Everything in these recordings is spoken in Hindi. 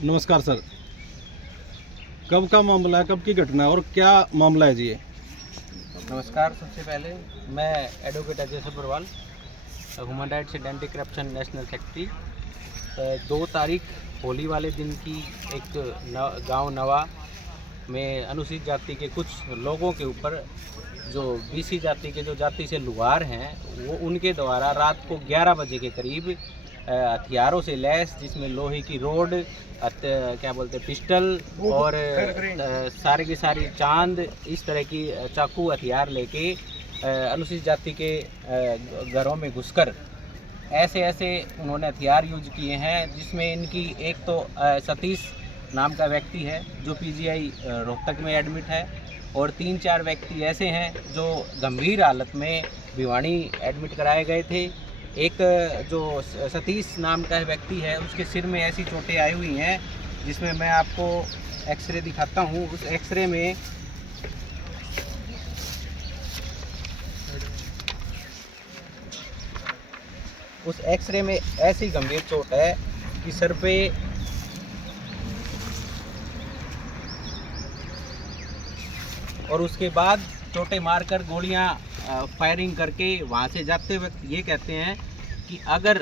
नमस्कार सर, कब का मामला है, कब की घटना है और क्या मामला है जी ये? नमस्कार। सबसे पहले मैं advocate Ajay Sabharwal, human rights and anti corruption national secretary. 2 तारीख होली वाले दिन की एक गांव नवा में अनुसूचित जाति के कुछ लोगों के ऊपर जो बीसी जाति के जो जाति से लुहार हैं वो उनके द्वारा रात को 11 बजे के करीब हथियारों से लैस, जिसमें लोहे की रोड, क्या बोलते पिस्टल और सारे की सारी चांद, इस तरह की चाकू हथियार लेके अनुसूचित जाति के घरों में घुसकर ऐसे उन्होंने हथियार यूज किए हैं, जिसमें इनकी एक तो सतीश नाम का व्यक्ति है जो पीजीआई रोहतक में एडमिट है, और 3-4 व्यक्ति ऐसे हैं जो गंभीर हालत में भिवानी एडमिट कराए गए थे। एक जो सतीश नाम का व्यक्ति है उसके सिर में ऐसी चोटें आई हुई हैं, जिसमें मैं आपको एक्सरे दिखाता हूँ। उस एक्सरे में ऐसी गंभीर चोट है कि सर पे और उसके बाद चोटें मारकर गोलियां फायरिंग करके वहाँ से जाते वक्त ये कहते हैं कि अगर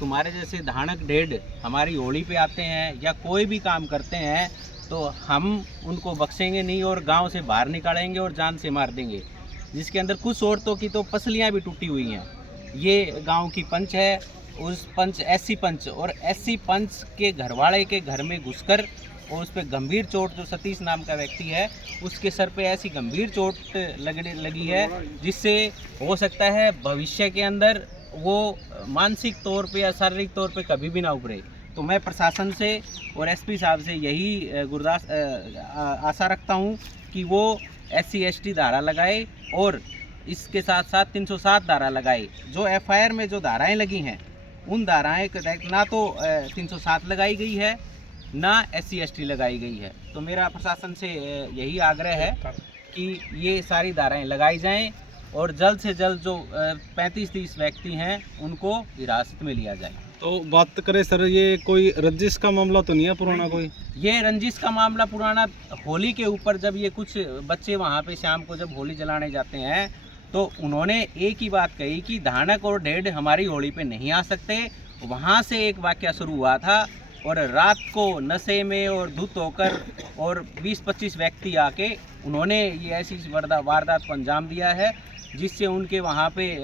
तुम्हारे जैसे धानक ढेड हमारी होली पे आते हैं या कोई भी काम करते हैं तो हम उनको बख्शेंगे नहीं और गांव से बाहर निकालेंगे और जान से मार देंगे। जिसके अंदर कुछ औरतों की तो पसलियाँ भी टूटी हुई हैं। ये गांव की पंच है, उस पंच एससी पंच और एससी पंच के घरवाले के घर में घुसकर और उस पर गंभीर चोट, जो सतीश नाम का व्यक्ति है उसके सर पे ऐसी गंभीर चोट लगी है जिससे हो सकता है भविष्य के अंदर वो मानसिक तौर पे या शारीरिक तौर पे कभी भी ना उभरे। तो मैं प्रशासन से और एसपी साहब से यही आशा रखता हूँ कि वो SC ST धारा लगाए और इसके साथ साथ 307 धारा लगाए। जो FIR में जो धाराएं लगी हैं उन धाराएं ना तो 307 लगाई गई है ना SC ST लगाई गई है। तो मेरा प्रशासन से यही आग्रह है कि ये सारी धाराएं लगाई जाएं और जल्द से जल्द जो 35-30 व्यक्ति हैं उनको हिरासत में लिया जाए। तो बात करें सर, ये कोई रंजिश का मामला तो नहीं है पुराना कोई? ये रंजिश का मामला पुराना, होली के ऊपर जब ये कुछ बच्चे वहाँ पे शाम को जब होली जलाने जाते हैं तो उन्होंने एक ही बात कही कि धानक और ढेड हमारी होली पे नहीं आ सकते। वहाँ से एक वाकया शुरू हुआ था और रात को नशे में और धुत होकर और 20-25 व्यक्ति आके उन्होंने ये ऐसी वारदात को अंजाम दिया है, जिससे उनके वहाँ पे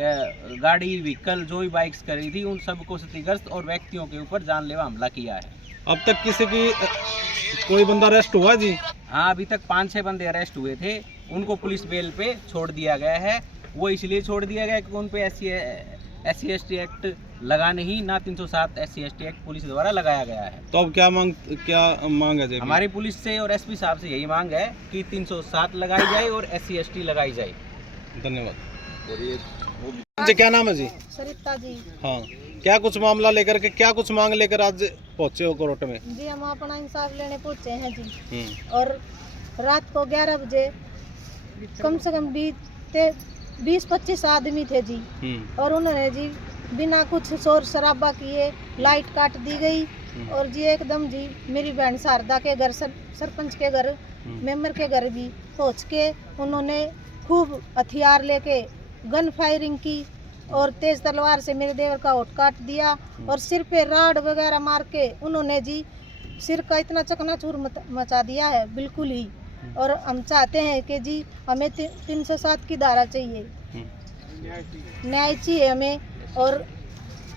गाड़ी व्हीकल जो भी बाइक्स करी थी उन सबको क्षतिग्रस्त और व्यक्तियों के ऊपर जानलेवा हमला किया है। अब तक किसी की कोई बंदा अरेस्ट हुआ जी? हाँ, अभी तक 5-6 बंदे अरेस्ट हुए थे। उनको पुलिस बेल पे छोड़ दिया गया है। वो इसलिए छोड़ दिया गया कि उन पे SC ST एक्ट लगा नहीं, ना 307 SC ST एक्ट पुलिस द्वारा लगाया गया है। तो अब क्या मांग है जी? हमारी पुलिस से और एसपी साहब से यही मांग है कि 307 लगाई जाए और SC ST लगाई जाए। धन्यवाद जी। क्या नाम है जी? सरिता जी। हाँ, क्या कुछ मामला लेकर के, क्या कुछ मांग लेकर आज पहुँचे हो कोर्ट में? जी हम अपना इंसाफ लेने पहुँचे हैं जी। और रात को 11 बजे कम से कम 20-25 आदमी थे जी। और उन्होंने जी बिना कुछ शोर शराबा किए लाइट काट दी गई और जी एकदम जी मेरी बहन शारदा के घर, सरपंच के घर, मेंबर के घर भी पहुँच के उन्होंने खूब हथियार लेके गन फायरिंग की और तेज तलवार से मेरे देवर का होठ काट दिया और सिर पे राड वगैरह मार के उन्होंने जी सिर का इतना चकनाचूर मचा दिया है बिल्कुल ही। और हम चाहते हैं कि जी हमें 307 की धारा चाहिए, न्याय चाहिए हमें, और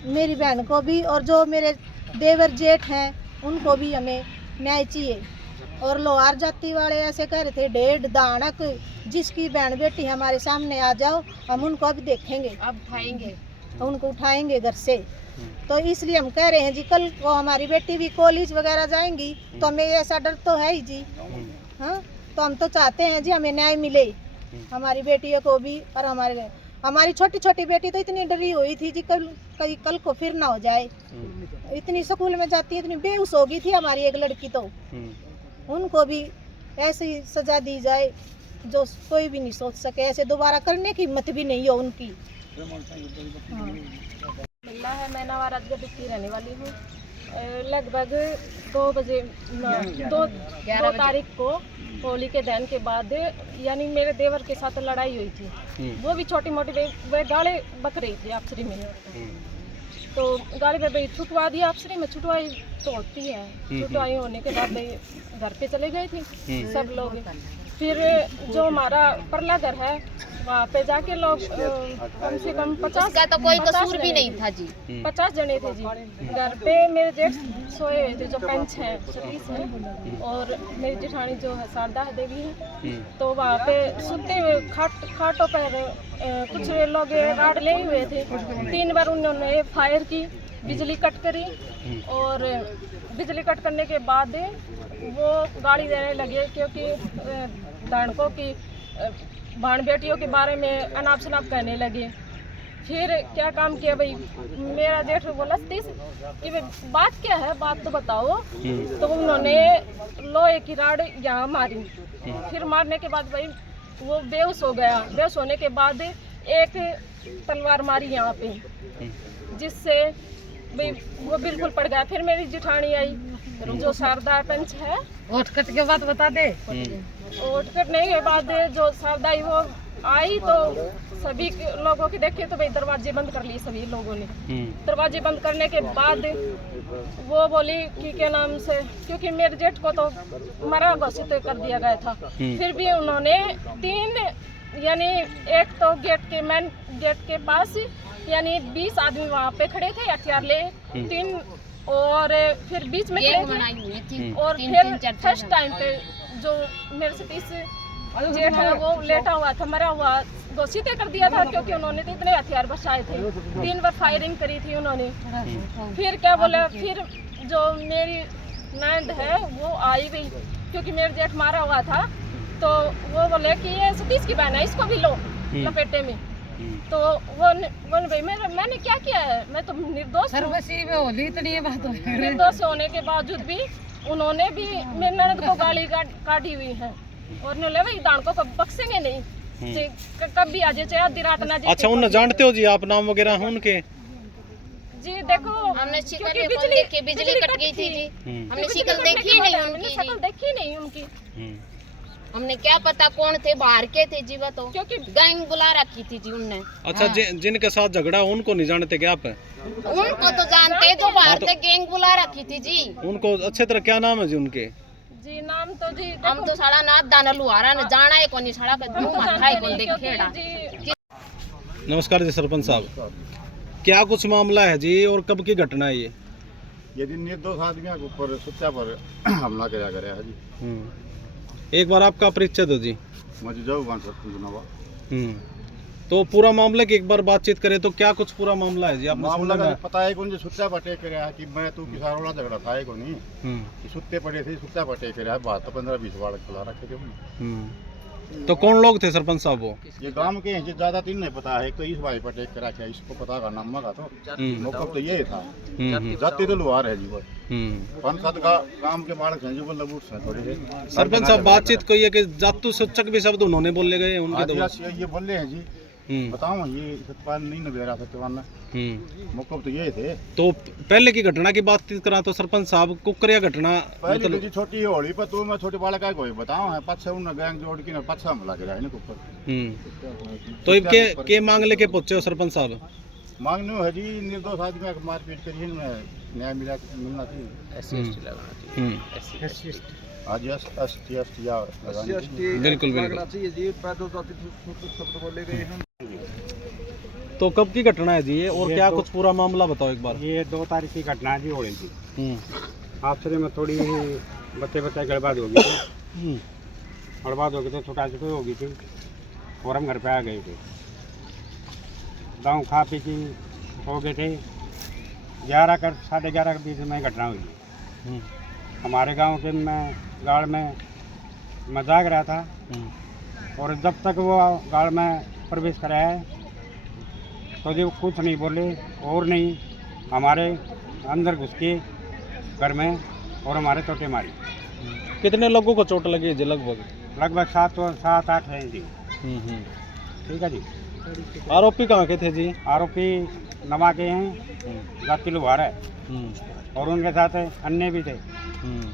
मेरी बहन को भी और जो मेरे देवर जेठ हैं उनको भी हमें न्याय चाहिए। और लोहार जाति वाले ऐसे कह रहे थे ढेड दानक, जिसकी बहन बेटी हमारे सामने आ जाओ हम उनको अब देखेंगे, अब उठाएंगे, उनको उठाएंगे घर से। तो इसलिए हम कह रहे हैं जी कल को हमारी बेटी भी कॉलेज वगैरह जाएंगी तो हमें ऐसा डर तो है ही जी। हाँ, तो हम तो चाहते हैं जी हमें न्याय मिले हमारी बेटियों को भी। और हमारी छोटी छोटी बेटी तो इतनी डरी हुई थी जी कल को फिर ना हो जाए। इतनी स्कूल में जाती, इतनी बेहोश हो गई थी हमारी एक लड़की, तो उनको भी ऐसी सजा दी जाए जो कोई भी नहीं सोच सके, ऐसे दोबारा करने की हिम्मत भी नहीं हो उनकी। मिलना है, मैं नवाराजगढ़ की रहने वाली हूँ। लगभग 2 बजे 2 तारीख को होली के दिन के बाद यानी मेरे देवर के साथ लड़ाई हुई थी। वो भी छोटी मोटी वे गाले बक रही थी आपसरी में, तो गाड़ी में भाई छुटवा दिया आपसरी में, छुटवाई तो होती है। छुटवाई होने के बाद भाई घर पे चले गए थे सब लोग। फिर जो हमारा परला घर है वहाँ पे जाके लोग कम से कम 50 का तो कोई कसूर भी नहीं था जी, 50 जने थे जी। घर पे मेरे जेठ सोए हुए थे, जो पंच हैं सतीश हैं, और मेरी जेठानी जो है शारदा देवी है। तो वहाँ पे सोते हुए खाटों पर कुछ लोग राड ले हुए थे। 3 बार उन्होंने फायर की, बिजली कट करी, और बिजली कट करने के बाद वो गाड़ी देने लगे, क्योंकि धानकों की भाण बेटियों के बारे में अनाप शनाप कहने लगे। फिर क्या काम किया भाई, मेरा जेठ बोला सतीश कि भाई बात क्या है, बात तो बताओ। तो उन्होंने लोहे की राड यहाँ मारी। फिर मारने के बाद भाई वो बेहोश हो गया। बेहोश होने के बाद एक तलवार मारी यहाँ पे, जिससे भाई वो बिल्कुल पड़ गया। फिर मेरी जेठानी आई जो शारदा पंच है। वोट कट के बाद बता दे। वोट कटने के बाद जो शारदा आई वो आई, तो सभी लोगों की देखे तो भाई दरवाजे बंद कर लिए सभी लोगों ने। दरवाजे बंद करने के बाद वो बोली कि क्या नाम से, क्योंकि मेरे जेठ को तो मरा घोषित कर दिया गया था। फिर भी उन्होंने 3 यानी एक तो मेन गेट के पास यानी 20 आदमी वहाँ पे खड़े थे हथियार ले, 3 और फिर बीच में खड़े थे। और फिर फर्स्ट टाइम पे जो मेरे सतीश जेठ है वो लेटा हुआ था, मरा हुआ घोषित कर दिया था, क्योंकि उन्होंने तो इतने हथियार बचाए थे। 3 बार फायरिंग करी थी उन्होंने। फिर क्या बोला, फिर जो मेरी नंद है वो आई भी, क्योंकि मेरे जेठ मारा हुआ था, तो वो बोले कि ये सतीश की बहन है, इसको भी लो लपेटे में। तो वो भाई मैंने क्या किया है, मैं तो निर्दोष हूँ। निर्दोष होने के बावजूद भी उन्होंने भी मेरी ननद को गाली काटी हुई है, और उन्होंने भाई दान को बख्शेंगे नहीं, कब भी आ जाए, चाहे आधी रात ना जाए। अच्छा, उन्हें जानते हो जी आप, नाम वगैरह हैं उनके? जी देखो, हमने बिजली कट गई थी जी, हमने शक्ल देखी नहीं उनकी, शक्ल देखी नहीं उनकी। हमने क्या पता कौन थे, बाहर के थे जी, वो तो क्योंकि गैंग बुला रखी थी जी उनने। अच्छा, जिनके साथ झगड़ा उनको नहीं जानते क्या आप? उनको तो जानते, जो बाहर से गैंग बुला रखी थी जी। उनको अच्छे तरह क्या नाम है जी उनके? जी नाम तो जी हम तो साड़ा नाथ दाना लुहारा न जाना है, कोनी साड़ा का मुंह माथा है कोन देखेड़ा। नमस्कार जी सरपंच साहब, क्या कुछ मामला है जी और कब की घटना है ये? यदि निर्दोष आदमियों के ऊपर सत्या पर हमला किया गया है जी। एक बार आपका परिचय दो जी। मुझे जवान सरपंच नवा। तो पूरा मामला की एक बार बातचीत करें तो क्या कुछ पूरा मामला है जी? आप मामला का पता है कौन जो सुत्या पटे कराया कि मैं तू किसान वाला झगड़ा था को नहीं कि सुत्ते पड़े थे, सुत्या पटे कराया, बात तो 15-20 बार खिला रखे थे। तो कौन लोग थे सरपंच साहब वो? ये गांव के हैं, ज्यादा तीन नहीं पता है। एक तो इस भाई पटे करा क्या, इसको पता का नाम का तो मौका तो ये था। जाते तो लुहार है जी वो 5-7 गांव के बालक हैं जो मतलब उठ से थोड़े से। सरपंच साहब बातचीत को ये कि जातू सूचक भी शब्द उन्होंने बोले गए उनके, ये बोल रहे हैं जी। बताओ ये सत्यवान नहीं न बेरा सत्यवान मौका तो ये थे। तो पहले की घटना की बात करा तो सरपंच साहब कुकरिया घटना पहले मतलब छोटी होली पर तो मैं छोटे बालक को बताओ है, पछ उन गैंग जोड़ के पछ हमला करा है ना कुकर। तो के मांग लेके पहुंचे हो सरपंच साहब? मांगने है जी निर्दोष आदमी को मारपीट करिए, न्याय मिलना चाहिए। आज बिल्कुल तो कब की घटना है जी ये, और क्या कुछ पूरा मामला बताओ एक बार। ये 2 तारीख की घटना है जी होली की। आपसे में थोड़ी बच्चे गड़बड़ हो गई थी, गड़बड़ हो गई तो छोटा छोटी हो गई थी, और हम घर पे आ गए थे। गाँव खा पी की हो गए थे। 11-11:30 के बीच में घटना हुई। हमारे गांव के गाड़ में मैं जाग रहा था, और जब तक वो गाड़ में प्रवेश कराया है तो जो कुछ नहीं बोले, और नहीं हमारे अंदर घुस के घर में और हमारे चोटें मारी। कितने लोगों को चोट लगी है जी? लगभग 7-8 हैं जी। ठीक है जी। आरोपी कहाँ के थे जी? आरोपी नवा के हैं, जाति लोहार है, और उनके साथ अन्य भी थे,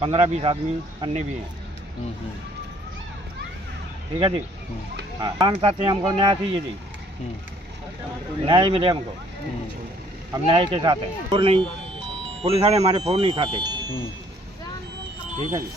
15-20 आदमी अन्य भी हैं। ठीक है जी। हाँ, मांग चाहते हैं, हमको न्याय चाहिए जी, न्याय मिले हमको, हम न्याय के साथ हैं। और नहीं, पुलिस वाले हमारे फोन नहीं खाते। ठीक है जी।